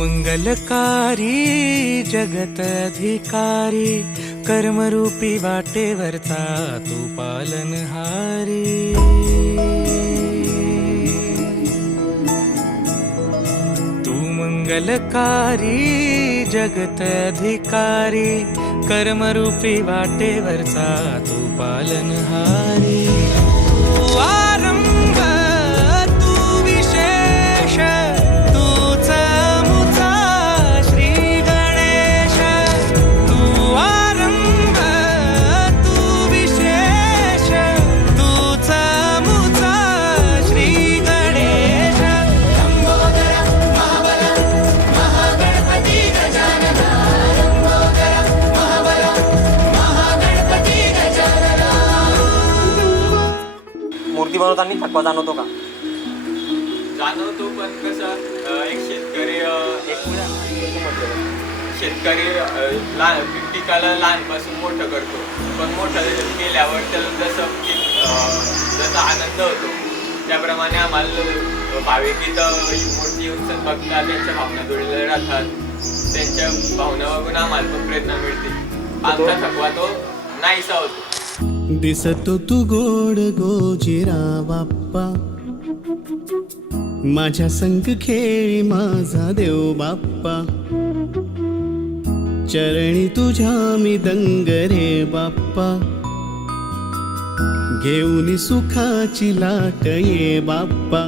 मंगलकारी जगत अधिकारी कर्मरूपी वाटेवरचा तू पालनहारी। तू मंगलकारी जगत अधिकारी कर्मरूपी वाटेवरचा तू पालनहारी। तू आरंभ तू विशेष तूच मुचा श्री गणेश। तू आरंभ तू विशेष तूच मुचा श्री गणेश। लंबोदर महाबल महागणपती गजानन। लंबोदर महाबल महागणपती गजानन। मूर्ती बनवताना थकवा जाणवतो का? जाणवतो, पण कसं एक शेतकरी पिकाला लहानपासून मोठं करतो, पण मोठं केल्यावर त्याला जसा आनंद होतो त्याप्रमाणे आम्हाला भाविक इथं ही मूर्ती येऊन बघतात, त्यांच्या भावना जोडलेल्या राहतात, त्यांच्या भावना बघून आम्हाला पण प्रेरणा मिळते, आमचा थकवा तो नाहीसा होतो। दिसतो तू गोड गोजिरा बाप्पा, माझ्या संग खेळी माझा देव बाप्पा। चरणी तुझ्या मी दंग रे बाप्पा, घेऊन सुखाची लाट ये बाप्पा।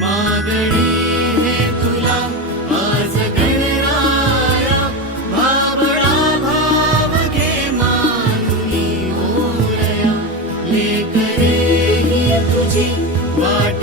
मागणी हे तुला आज गणराया, भावना भाव घे मानुनी ओरया। लेकरे ही तुझी वाट